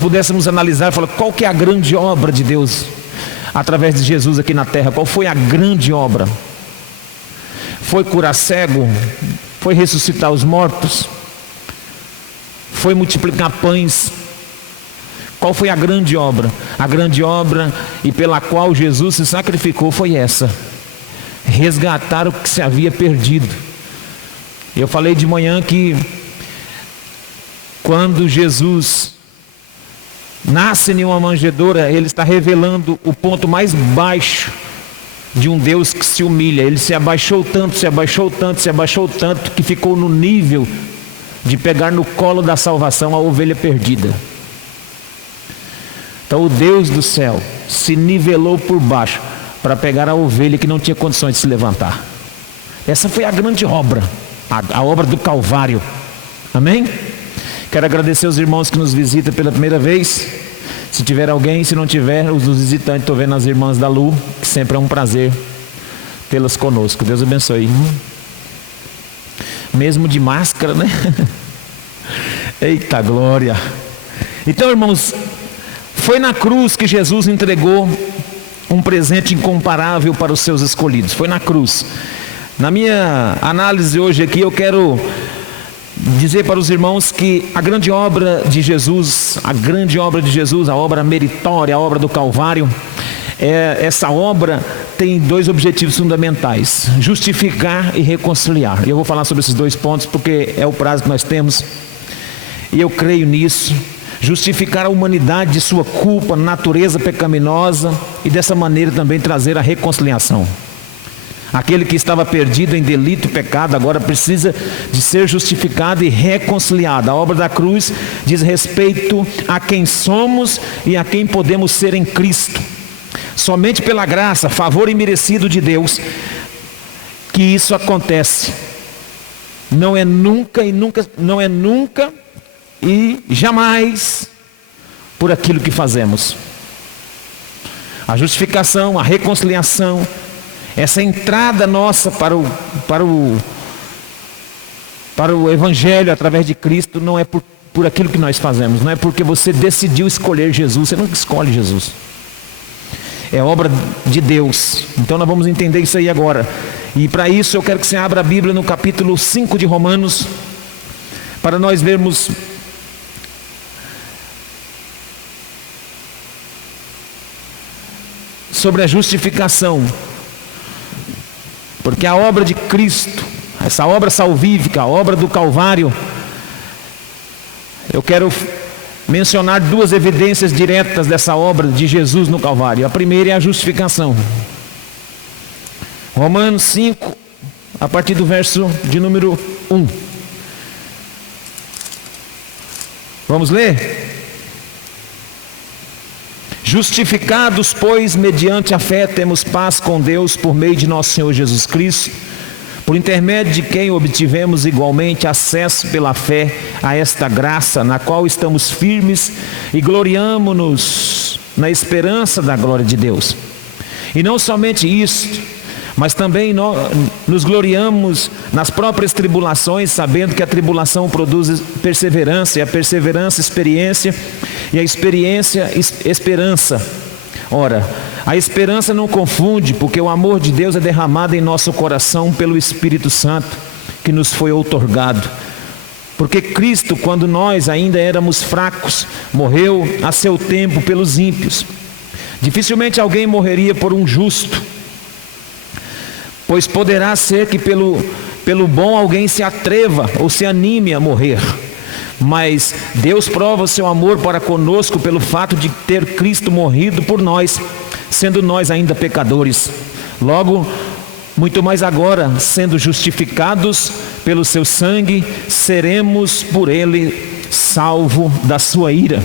pudéssemos analisar, falar qual que é a grande obra de Deus através de Jesus aqui na terra. Qual foi a grande obra? Foi curar cego? Foi ressuscitar os mortos? Foi multiplicar pães? Qual foi a grande obra? A grande obra e pela qual Jesus se sacrificou foi essa: resgatar o que se havia perdido. Eu falei de manhã que quando Jesus nasce em uma manjedoura, ele está revelando o ponto mais baixo de um Deus que se humilha. Ele se abaixou tanto, se abaixou tanto, se abaixou tanto, que ficou no nível de pegar no colo da salvação a ovelha perdida. Então o Deus do céu se nivelou por baixo para pegar a ovelha que não tinha condições de se levantar. Essa foi a grande obra, a obra do Calvário. Amém? Quero agradecer aos irmãos que nos visitam pela primeira vez. Se tiver alguém, se não tiver, os visitantes, estou vendo as irmãs da Lu, que sempre é um prazer tê-las conosco. Deus abençoe. Mesmo de máscara, né? Eita glória! Então, irmãos, foi na cruz que Jesus entregou um presente incomparável para os seus escolhidos. Foi na cruz. Na minha análise hoje aqui, eu quero dizer para os irmãos que a grande obra de Jesus, a obra meritória, a obra do Calvário, essa obra tem dois objetivos fundamentais: justificar e reconciliar. E eu vou falar sobre esses dois pontos porque é o prazo que nós temos, e eu creio nisso. Justificar a humanidade de sua culpa, natureza pecaminosa, e dessa maneira também trazer a reconciliação. Aquele que estava perdido em delito e pecado agora precisa de ser justificado e reconciliado. A obra da cruz diz respeito a quem somos e a quem podemos ser em Cristo. Somente pela graça, favor imerecido de Deus, que isso acontece. Não é nunca e jamais por aquilo que fazemos. A justificação, a reconciliação, essa entrada nossa para o Evangelho através de Cristo, não é por aquilo que nós fazemos, não é porque você decidiu escolher Jesus. Você nunca escolhe Jesus, é obra de Deus. Então nós vamos entender isso aí agora, e para isso eu quero que você abra a Bíblia no capítulo 5 de Romanos, para nós vermos sobre a justificação. Porque a obra de Cristo, essa obra salvífica, a obra do Calvário, eu quero mencionar duas evidências diretas dessa obra de Jesus no Calvário. A primeira é a justificação. Romanos 5, a partir do verso de número 1. Vamos ler? Justificados, pois, mediante a fé, temos paz com Deus por meio de nosso Senhor Jesus Cristo, por intermédio de quem obtivemos igualmente acesso pela fé a esta graça, na qual estamos firmes e gloriamo-nos na esperança da glória de Deus. E não somente isso, mas também nos gloriamos nas próprias tribulações, sabendo que a tribulação produz perseverança, e a perseverança experiência, e a experiência esperança. Ora, a esperança não confunde, porque o amor de Deus é derramado em nosso coração pelo Espírito Santo que nos foi outorgado. Porque Cristo, quando nós ainda éramos fracos, morreu a seu tempo pelos ímpios. Dificilmente alguém morreria por um justo, pois poderá ser que pelo bom alguém se atreva ou se anime a morrer. Mas Deus prova o seu amor para conosco pelo fato de ter Cristo morrido por nós, sendo nós ainda pecadores. Logo, muito mais agora, sendo justificados pelo seu sangue, seremos por ele salvo da sua ira.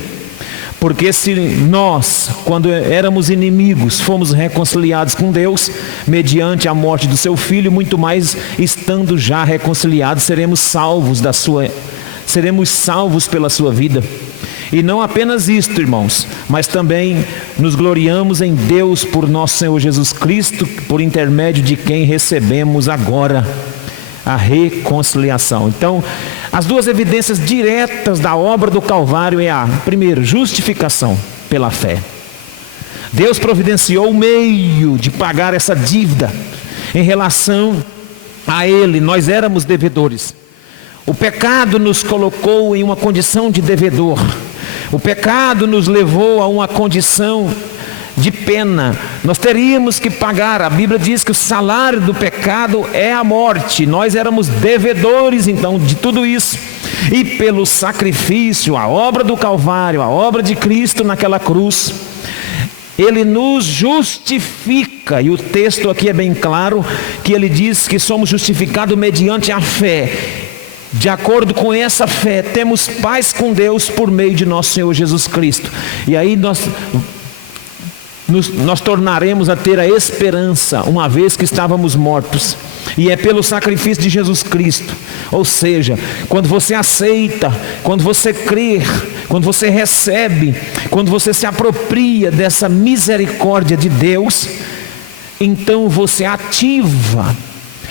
Porque se nós, quando éramos inimigos, fomos reconciliados com Deus, mediante a morte do seu Filho, muito mais, estando já reconciliados, seremos salvos pela sua vida. E não apenas isto, irmãos, mas também nos gloriamos em Deus por nosso Senhor Jesus Cristo, por intermédio de quem recebemos agora a reconciliação. Então, as duas evidências diretas da obra do Calvário é a, primeiro, justificação pela fé. Deus providenciou o meio de pagar essa dívida em relação a Ele. Nós éramos devedores. O pecado nos colocou em uma condição de devedor. O pecado nos levou a uma condição de pena. Nós teríamos que pagar. A Bíblia diz que o salário do pecado é a morte. Nós éramos devedores então de tudo isso. E pelo sacrifício, a obra do Calvário, a obra de Cristo naquela cruz, Ele nos justifica. E o texto aqui é bem claro, que ele diz que somos justificados mediante a fé. De acordo com essa fé, temos paz com Deus por meio de nosso Senhor Jesus Cristo. E aí nós tornaremos a ter a esperança, uma vez que estávamos mortos. E é pelo sacrifício de Jesus Cristo. Ou seja, quando você aceita, quando você crê, quando você recebe, quando você se apropria dessa misericórdia de Deus, então você ativa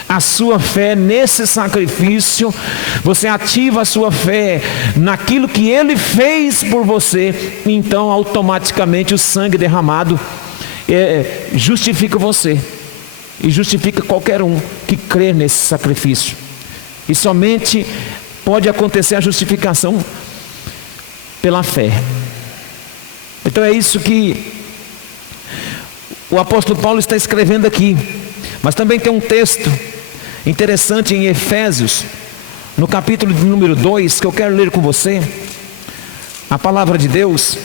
a sua fé nesse sacrifício, você ativa a sua fé naquilo que Ele fez por você. Então automaticamente o sangue derramado justifica você e justifica qualquer um que crê nesse sacrifício. E somente pode acontecer a justificação pela fé. Então é isso que o apóstolo Paulo está escrevendo aqui. Mas também tem um texto interessante em Efésios, no capítulo de número 2, que eu quero ler com você. A palavra de Deus,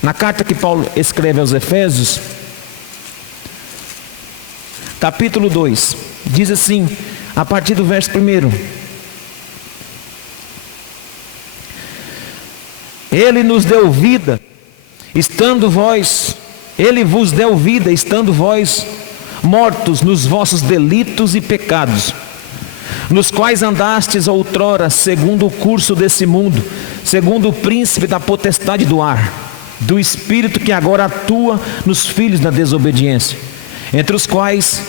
na carta que Paulo escreve aos Efésios, capítulo 2, diz assim, a partir do verso 1: Ele nos deu vida, Ele vos deu vida, estando vós mortos nos vossos delitos e pecados, nos quais andastes outrora, segundo o curso desse mundo, segundo o príncipe da potestade do ar, do espírito que agora atua nos filhos da desobediência, entre os quais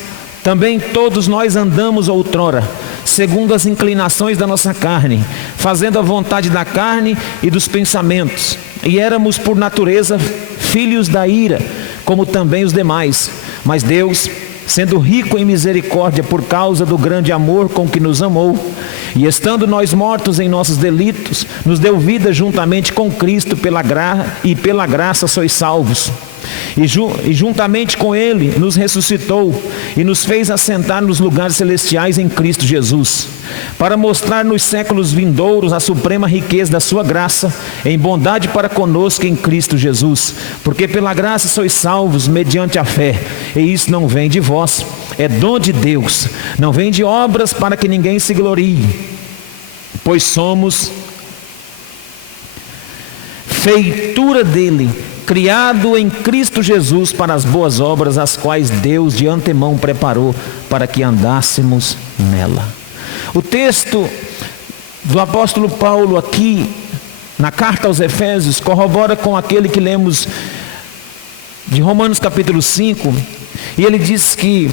também todos nós andamos outrora, segundo as inclinações da nossa carne, fazendo a vontade da carne e dos pensamentos, e éramos por natureza filhos da ira, como também os demais. Mas Deus, sendo rico em misericórdia por causa do grande amor com que nos amou, e estando nós mortos em nossos delitos, nos deu vida juntamente com Cristo, pela graça sois salvos. E juntamente com Ele nos ressuscitou e nos fez assentar nos lugares celestiais em Cristo Jesus, para mostrar nos séculos vindouros a suprema riqueza da sua graça, em bondade para conosco em Cristo Jesus. Porque pela graça sois salvos mediante a fé, e isso não vem de vós, é dom de Deus, não vem de obras para que ninguém se glorie, pois somos feitura dele, criado em Cristo Jesus para as boas obras, as quais Deus de antemão preparou para que andássemos nela. O texto do apóstolo Paulo aqui, na carta aos Efésios, corrobora com aquele que lemos de Romanos capítulo 5, e ele diz que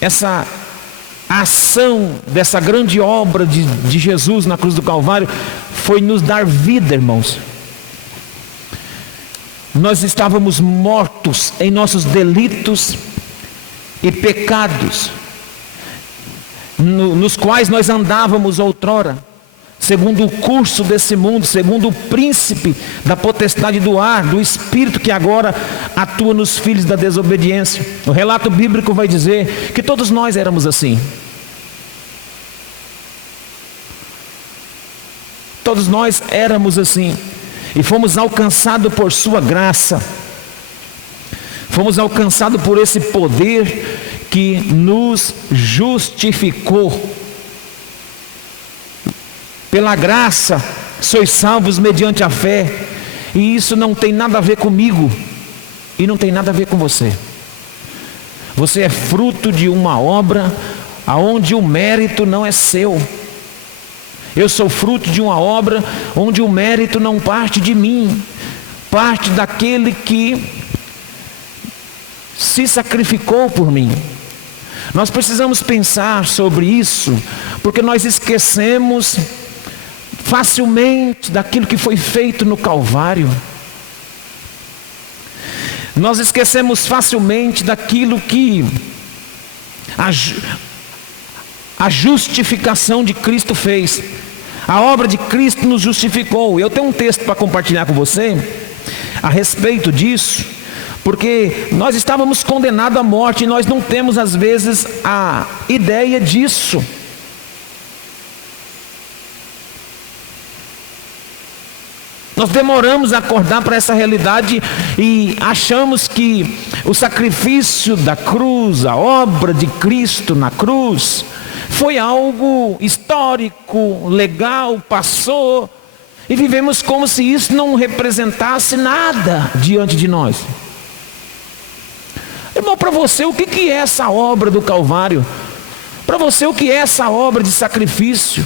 essa ação dessa grande obra de Jesus na cruz do Calvário foi nos dar vida, irmãos. Nós estávamos mortos em nossos delitos e pecados, nos quais nós andávamos outrora, segundo o curso desse mundo, segundo o príncipe da potestade do ar, do espírito que agora atua nos filhos da desobediência. O relato bíblico vai dizer que todos nós éramos assim. Todos nós éramos assim. E fomos alcançados por sua graça. Fomos alcançados por esse poder que nos justificou. Pela graça sois salvos mediante a fé. E isso não tem nada a ver comigo, e não tem nada a ver com você. Você é fruto de uma obra aonde o mérito não é seu. Eu sou fruto de uma obra onde o mérito não parte de mim, parte daquele que se sacrificou por mim. Nós precisamos pensar sobre isso, porque nós esquecemos facilmente daquilo que foi feito no Calvário. Nós esquecemos facilmente daquilo que a justificação de Cristo fez. A obra de Cristo nos justificou. Eu tenho um texto para compartilhar com você a respeito disso, porque nós estávamos condenados à morte e nós não temos às vezes a ideia disso. Nós demoramos a acordar para essa realidade e achamos que o sacrifício da cruz, a obra de Cristo na cruz, foi algo histórico, legal, passou, e vivemos como se isso não representasse nada diante de nós. Irmão, para você, o que é essa obra do Calvário? Para você, o que é essa obra de sacrifício?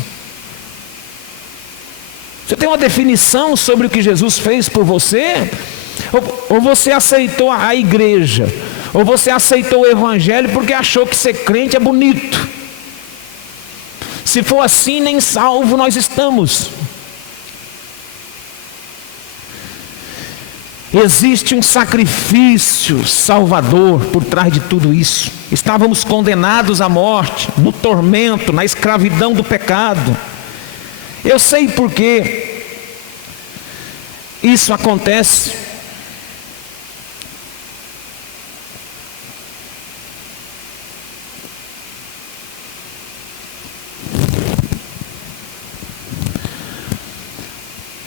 Você tem uma definição sobre o que Jesus fez por você? Ou você aceitou a igreja? Ou você aceitou o evangelho porque achou que ser crente é bonito? Se for assim, nem salvo nós estamos. Existe um sacrifício salvador por trás de tudo isso. Estávamos condenados à morte, no tormento, na escravidão do pecado. Eu sei por que isso acontece.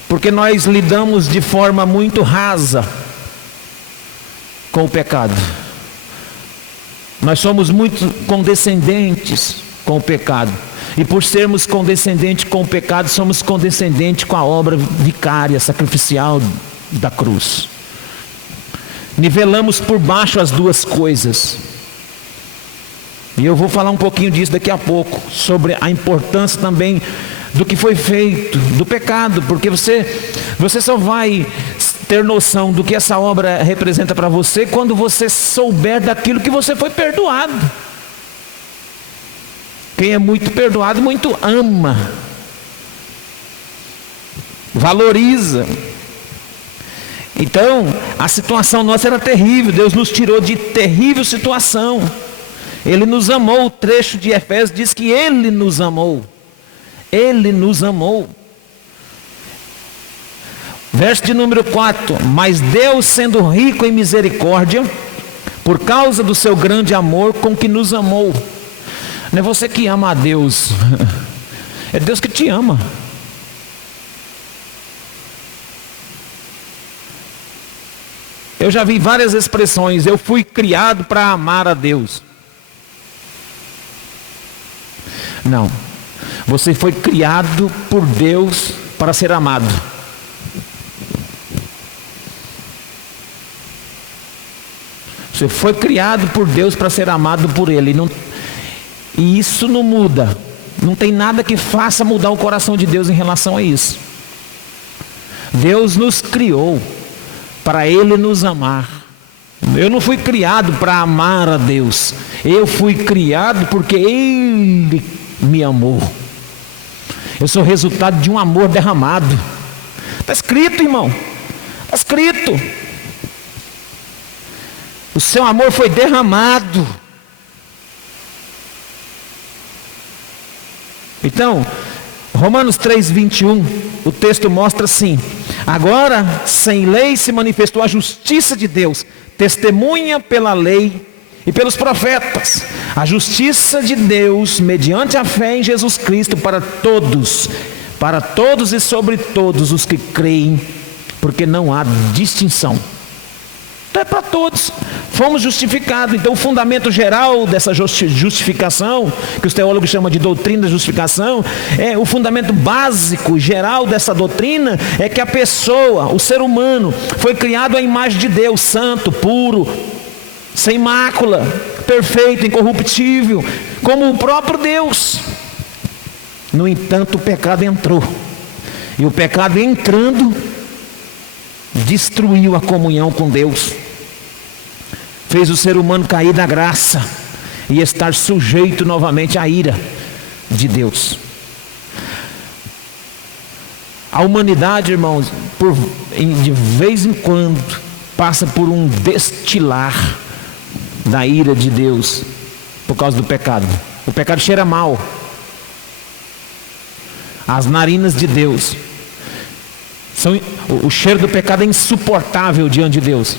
Porque nós lidamos de forma muito rasa com o pecado. Nós somos muito condescendentes com o pecado. E por sermos condescendentes com o pecado, somos condescendentes com a obra vicária, sacrificial da cruz. Nivelamos por baixo as duas coisas. E eu vou falar um pouquinho disso daqui a pouco, sobre a importância também do que foi feito, do pecado, porque você só vai ter noção do que essa obra representa para você quando você souber daquilo que você foi perdoado. Quem é muito perdoado, muito ama, valoriza. Então, a situação nossa era terrível. Deus nos tirou de terrível situação. Ele nos amou. O trecho de Efésios diz que Ele nos amou. Ele nos amou. Verso de número 4. Mas Deus, sendo rico em misericórdia, por causa do seu grande amor com que nos amou. Não é você que ama a Deus, é Deus que te ama. Eu já vi várias expressões: eu fui criado para amar a Deus. Não, você foi criado por Deus para ser amado. Você foi criado por Deus para ser amado por Ele. E isso não muda. Não tem nada que faça mudar o coração de Deus em relação a isso. Deus nos criou para Ele nos amar. Eu não fui criado para amar a Deus. Eu fui criado porque Ele me amou. Eu sou resultado de um amor derramado. Está escrito, irmão. Está escrito. O seu amor foi derramado. Então, Romanos 3:21, o texto mostra assim: agora, sem lei se manifestou a justiça de Deus, testemunha pela lei e pelos profetas, a justiça de Deus mediante a fé em Jesus Cristo para todos e sobre todos os que creem, porque não há distinção. Então é para todos, fomos justificados. Então o fundamento geral dessa justificação, que os teólogos chamam de doutrina da justificação, o fundamento básico, geral dessa doutrina, é que a pessoa, o ser humano, foi criado à imagem de Deus, santo, puro, sem mácula, perfeito, incorruptível, como o próprio Deus. No entanto, o pecado entrou, e o pecado entrando, destruiu a comunhão com Deus, fez o ser humano cair da graça, e estar sujeito novamente à ira de Deus. A humanidade, irmãos, de vez em quando passa por um destilar da ira de Deus por causa do pecado. O pecado cheira mal. As narinas de Deus o cheiro do pecado é insuportável diante de Deus.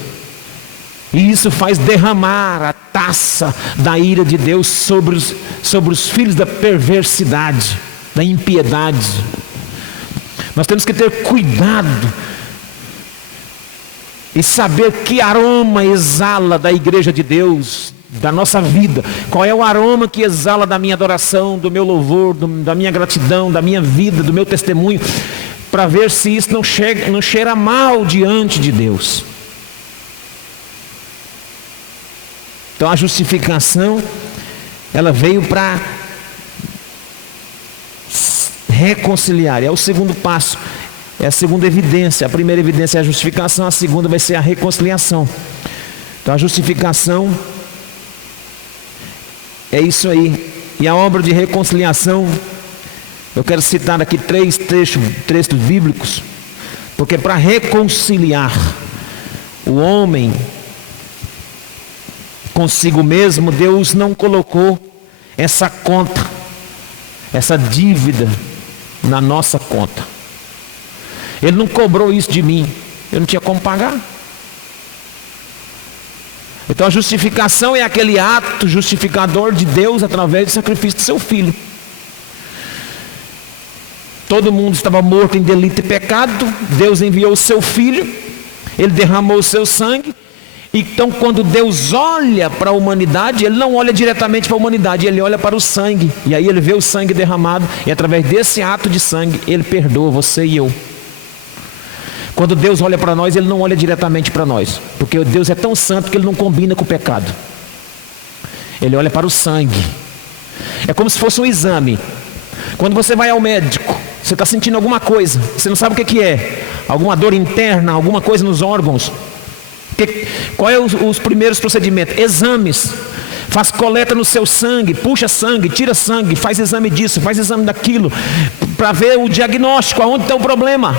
E isso faz derramar a taça da ira de Deus sobre os filhos da perversidade, da impiedade. Nós temos que ter cuidado e saber que aroma exala da igreja de Deus, da nossa vida. Qual é o aroma que exala da minha adoração, do meu louvor, da minha gratidão, da minha vida, do meu testemunho, para ver se isso não cheira mal diante de Deus. Então a justificação, ela veio para reconciliar. É o segundo passo, é a segunda evidência. A primeira evidência é a justificação, a segunda vai ser a reconciliação. Então a justificação é isso aí. E a obra de reconciliação, eu quero citar aqui 3 textos bíblicos, porque para reconciliar o homem consigo mesmo, Deus não colocou essa conta, essa dívida na nossa conta. Ele não cobrou isso de mim, eu não tinha como pagar. Então a justificação é aquele ato justificador de Deus através do sacrifício do seu filho. Todo mundo estava morto em delito e pecado, Deus enviou o seu filho, ele derramou o seu sangue. Então quando Deus olha para a humanidade, ele não olha diretamente para a humanidade, ele olha para o sangue, e aí ele vê o sangue derramado, e através desse ato de sangue, ele perdoa você e eu. Quando Deus olha para nós, ele não olha diretamente para nós, porque Deus é tão santo que ele não combina com o pecado. Ele olha para o sangue. É como se fosse um exame. Quando você vai ao médico, você está sentindo alguma coisa, você não sabe o que é, alguma dor interna, alguma coisa nos órgãos. Qual é os primeiros procedimentos? Exames. Faz coleta no seu sangue, puxa sangue, tira sangue, faz exame disso, faz exame daquilo, para ver o diagnóstico, aonde está o problema.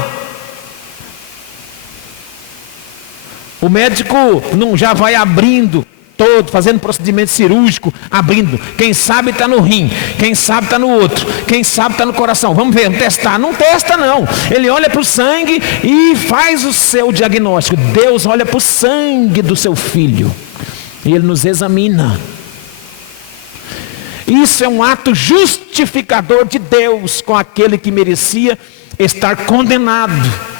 O médico não já vai abrindo todo, fazendo procedimento cirúrgico, abrindo. Quem sabe está no rim, quem sabe está no outro, quem sabe está no coração. Vamos ver, vamos testar. Não testa não. Ele olha para o sangue e faz o seu diagnóstico. Deus olha para o sangue do seu filho e ele nos examina. Isso é um ato justificador de Deus com aquele que merecia estar condenado.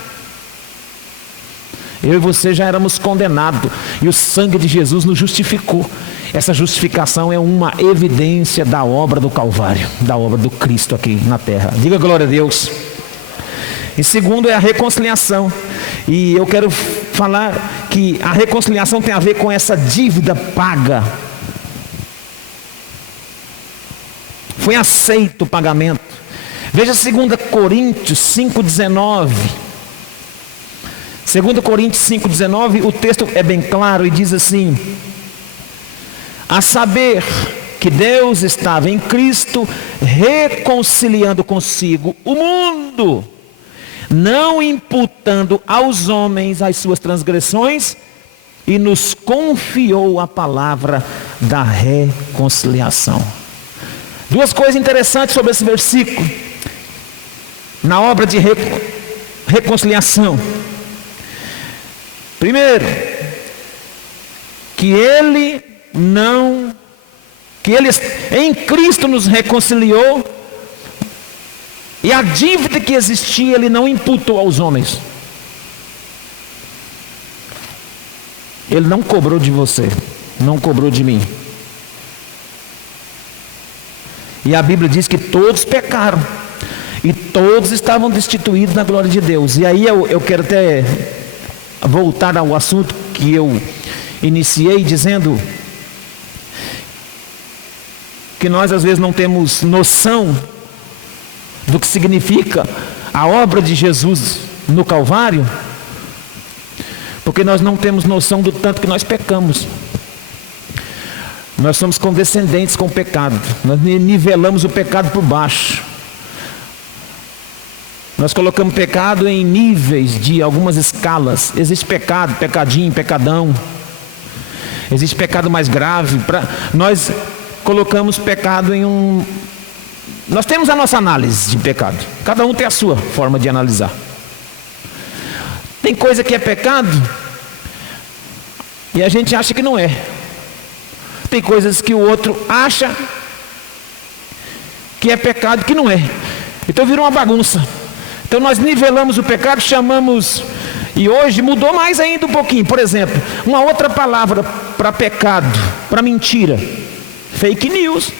Eu e você já éramos condenados, e o sangue de Jesus nos justificou. Essa justificação é uma evidência da obra do Calvário, da obra do Cristo aqui na terra. Diga glória a Deus. E segundo é a reconciliação. E eu quero falar que a reconciliação tem a ver com essa dívida paga. Foi aceito o pagamento. Veja 2 Coríntios 5,19. 2 Coríntios 5,19, o texto é bem claro e diz assim: a saber que Deus estava em Cristo reconciliando consigo o mundo, não imputando aos homens as suas transgressões, e nos confiou a palavra da reconciliação. Duas coisas interessantes sobre esse versículo, na obra de reconciliação. Primeiro, que ele em Cristo nos reconciliou, e a dívida que existia ele não imputou aos homens. Ele não cobrou de você, não cobrou de mim. E a Bíblia diz que todos pecaram e todos estavam destituídos da glória de Deus. E aí eu quero até voltar ao assunto que eu iniciei dizendo que nós às vezes não temos noção do que significa a obra de Jesus no Calvário, porque nós não temos noção do tanto que nós pecamos. Nós somos condescendentes com o pecado. Nós nivelamos o pecado por baixo. Nós colocamos pecado em níveis de algumas escalas. Existe pecado, pecadinho, pecadão. Existe pecado mais grave. Nós colocamos pecado em um... Nós temos a nossa análise de pecado. Cada um tem a sua forma de analisar. Tem coisa que é pecado e a gente acha que não é. Tem coisas que o outro acha que é pecado que não é. Então vira uma bagunça. Então nós nivelamos o pecado, chamamos... E hoje mudou mais ainda um pouquinho. Por exemplo, uma outra palavra para pecado, para mentira: fake news.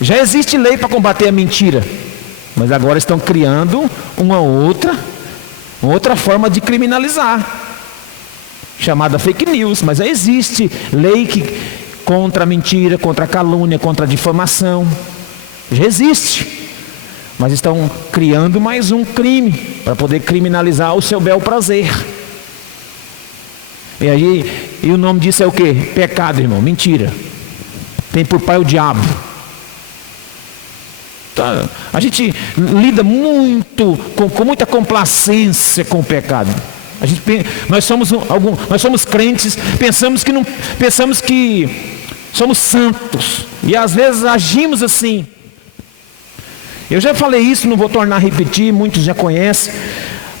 Já existe lei para combater a mentira, mas agora estão criando uma outra forma de criminalizar, chamada fake news. Mas já existe lei contra a mentira, contra a calúnia, contra a difamação. Já existe, mas estão criando mais um crime para poder criminalizar o seu bel prazer. E o nome disso é o quê? Pecado, irmão, mentira. Tem por pai o diabo. A gente lida muito, com muita complacência com o pecado. Nós somos crentes, pensamos que somos santos, e às vezes agimos assim. Eu já falei isso, não vou tornar a repetir, muitos já conhecem,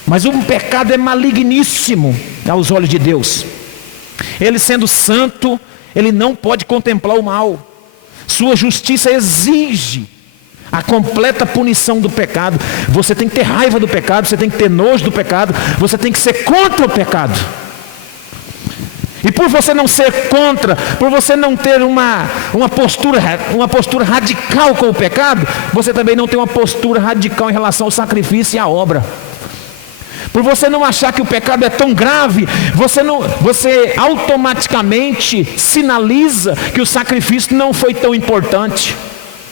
mas o pecado é maligníssimo aos olhos de Deus. Ele, sendo santo, ele não pode contemplar o mal. Sua justiça exige a completa punição do pecado. Você tem que ter raiva do pecado, você tem que ter nojo do pecado, você tem que ser contra o pecado. E por você não ser contra, por você não ter uma postura radical com o pecado, você também não tem uma postura radical em relação ao sacrifício e à obra. Por você não achar que o pecado é tão grave, você automaticamente sinaliza que o sacrifício não foi tão importante,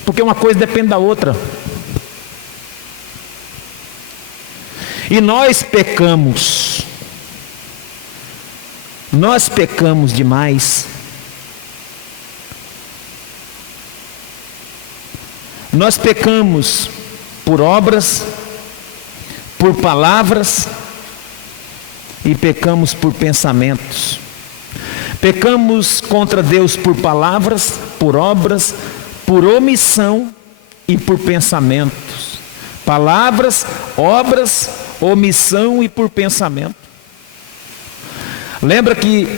porque uma coisa depende da outra. E nós pecamos demais. Nós pecamos por obras, por palavras, e pecamos por pensamentos. Pecamos contra Deus por palavras, por obras, por omissão e por pensamentos. Palavras, obras, omissão e por pensamento. Lembra que,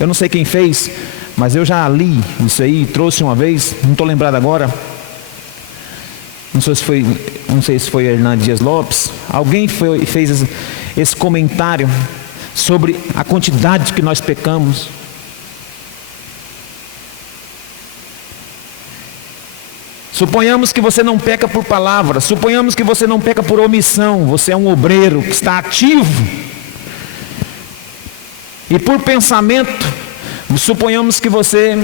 eu não sei quem fez, mas eu já li isso aí, trouxe uma vez, não estou lembrado agora. Não sei se foi Hernando Dias Lopes. Alguém fez esse comentário sobre a quantidade que nós pecamos. Suponhamos que você não peca por palavras, suponhamos que você não peca por omissão, você é um obreiro que está ativo. E por pensamento, suponhamos que você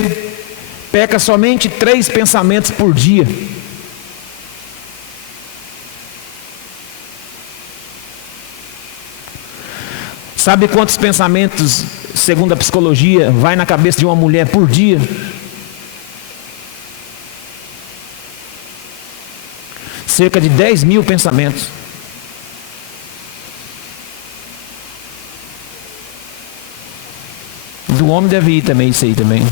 peca somente 3 pensamentos por dia. Sabe quantos pensamentos, segundo a psicologia, vai na cabeça de uma mulher por dia? Cerca de 10.000 pensamentos. Do homem deve ir também isso aí também.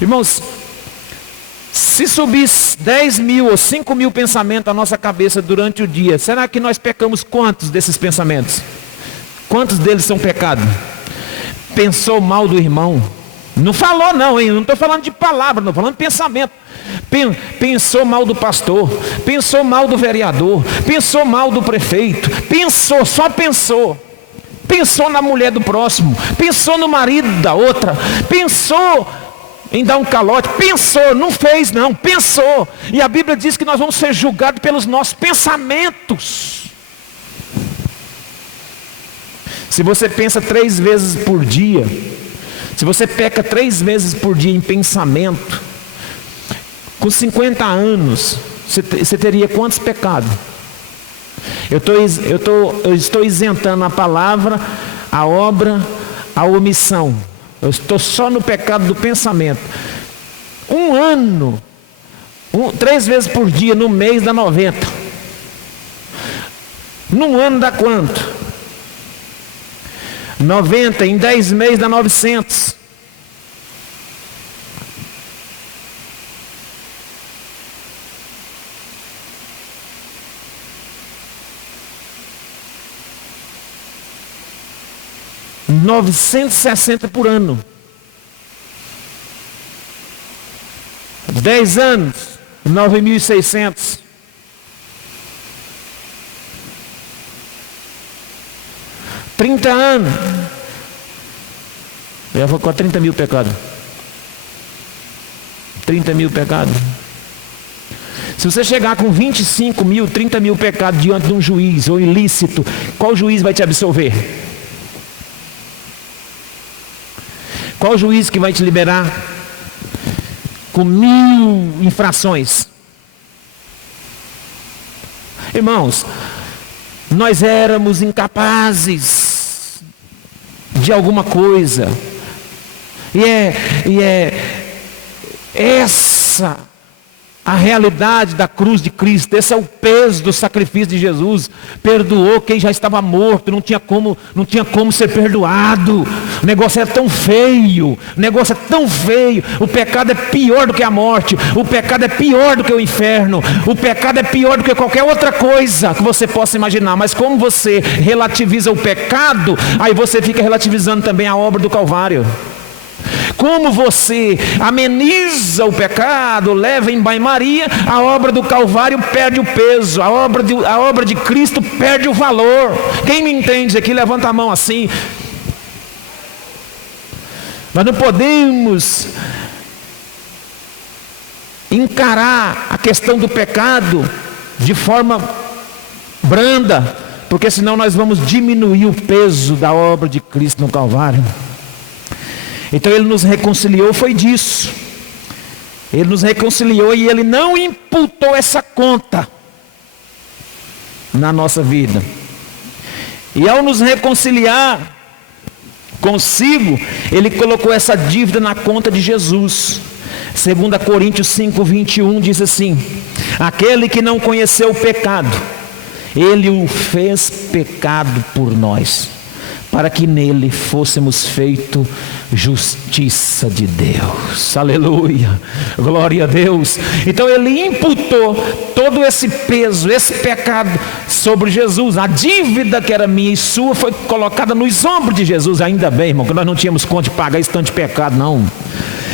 Irmãos, se subir 10.000 ou 5.000 pensamentos à nossa cabeça durante o dia, será que nós pecamos quantos desses pensamentos? Quantos deles são pecado? Pensou mal do irmão? Não falou não, hein? Não estou falando de palavra, não estou falando de pensamento. Pensou mal do pastor, pensou mal do vereador, pensou mal do prefeito, só pensou. Pensou na mulher do próximo, pensou no marido da outra, pensou em dar um calote, pensou, não fez não, pensou. E a Bíblia diz que nós vamos ser julgados pelos nossos pensamentos. Se você pensa 3 vezes por dia, se você peca 3 vezes por dia em pensamento, com 50 anos, você teria quantos pecados? Eu estou isentando a palavra, a obra, a omissão. Eu estou só no pecado do pensamento. 1 ano, 3 vezes por dia no mês dá 90. Num ano dá quanto? 90 em 10 meses dá 900. R$960 por ano. 10 anos, 9.600. Trinta anos, já vou com 30 mil pecados. 30 mil pecados. Se você chegar com 25 mil, 30 mil pecados diante de um juiz ou ilícito, qual juiz vai te absolver? Qual juiz que vai te liberar com 1000 infrações? Irmãos, nós éramos incapazes de alguma coisa. E é essa a realidade da cruz de Cristo. Esse é o peso do sacrifício de Jesus. Perdoou quem já estava morto, não tinha como ser perdoado. O negócio é tão feio, o pecado é pior do que a morte, o pecado é pior do que o inferno, o pecado é pior do que qualquer outra coisa que você possa imaginar. Mas como você relativiza o pecado, aí você fica relativizando também a obra do Calvário. Como você ameniza o pecado, leva em banho-maria, a obra do Calvário perde o peso, a obra de Cristo perde o valor. Quem me entende aqui, levanta a mão assim. Nós não podemos encarar a questão do pecado de forma branda, porque senão nós vamos diminuir o peso da obra de Cristo no Calvário. Então Ele nos reconciliou, foi disso. Ele nos reconciliou e Ele não imputou essa conta na nossa vida. E ao nos reconciliar consigo, Ele colocou essa dívida na conta de Jesus. 2 Coríntios 5:21 diz assim: aquele que não conheceu o pecado, Ele o fez pecado por nós, para que nele fôssemos feito justiça de Deus. Aleluia, glória a Deus. Então Ele imputou todo esse peso, esse pecado sobre Jesus. A dívida que era minha e sua foi colocada nos ombros de Jesus. Ainda bem, irmão, que nós não tínhamos conta de pagar esse tanto de pecado, não.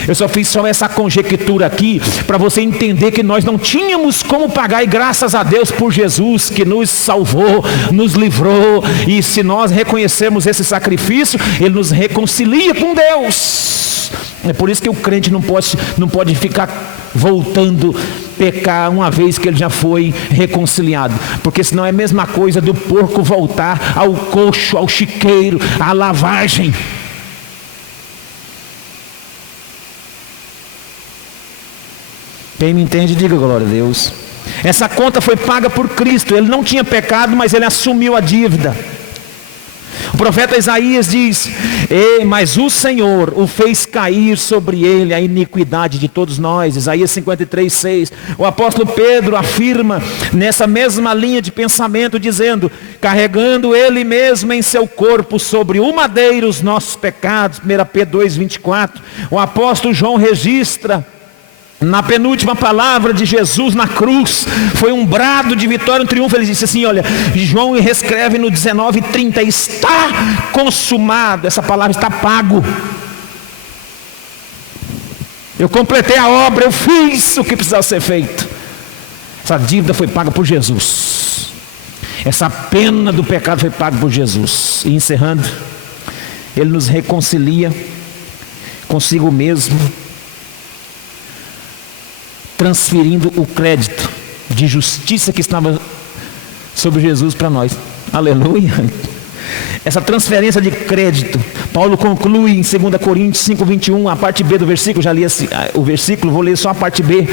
Eu só fiz essa conjectura aqui para você entender que nós não tínhamos como pagar, e graças a Deus por Jesus que nos salvou, nos livrou. E se nós reconhecermos esse sacrifício, Ele nos reconcilia com Deus. É por isso que o crente não pode ficar voltando pecar uma vez que ele já foi reconciliado, porque senão é a mesma coisa do porco voltar ao coxo, ao chiqueiro, à lavagem. Quem me entende, diga glória a Deus. Essa conta foi paga por Cristo. Ele não tinha pecado, mas Ele assumiu a dívida. O profeta Isaías diz: mas o Senhor o fez cair sobre ele a iniquidade de todos nós. Isaías 53:6. O apóstolo Pedro afirma nessa mesma linha de pensamento, dizendo: carregando Ele mesmo em seu corpo sobre o madeiro os nossos pecados. 1 Pedro 2:24. O apóstolo João registra na penúltima palavra de Jesus na cruz, foi um brado de vitória, um triunfo. Ele disse assim, olha, João reescreve no 19:30, está consumado. Essa palavra está pago. Eu completei a obra, eu fiz o que precisava ser feito. Essa dívida foi paga por Jesus. Essa pena do pecado foi paga por Jesus. E encerrando, Ele nos reconcilia consigo mesmo, transferindo o crédito de justiça que estava sobre Jesus para nós. Aleluia. Essa transferência de crédito, Paulo conclui em 2 Coríntios 5:21, a parte B do versículo. Já li o versículo, vou ler só a parte B.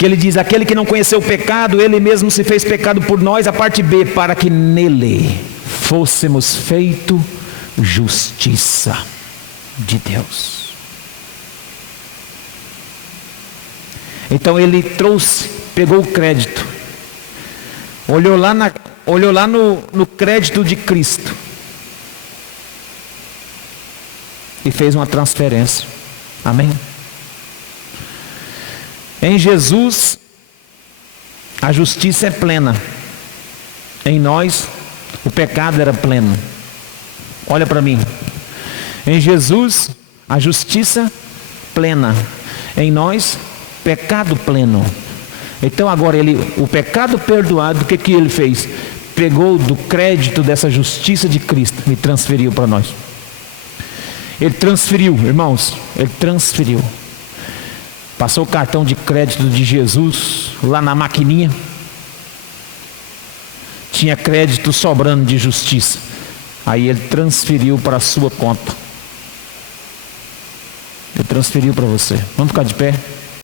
que ele diz: aquele que não conheceu o pecado, ele mesmo se fez pecado por nós, a parte B, para que nele fôssemos feito justiça de Deus. Então ele pegou o crédito, olhou lá no crédito de Cristo e fez uma transferência. Amém? Em Jesus, a justiça é plena. Em nós, o pecado era pleno. Olha para mim. Em Jesus, a justiça plena. Em nós, pecado pleno. Então agora o pecado perdoado, o que ele fez? Pegou do crédito dessa justiça de Cristo e transferiu para nós. Ele transferiu, irmãos, ele transferiu. Passou o cartão de crédito de Jesus lá na maquininha. Tinha crédito sobrando de justiça. Aí ele transferiu para a sua conta. Ele transferiu para você. Vamos ficar de pé?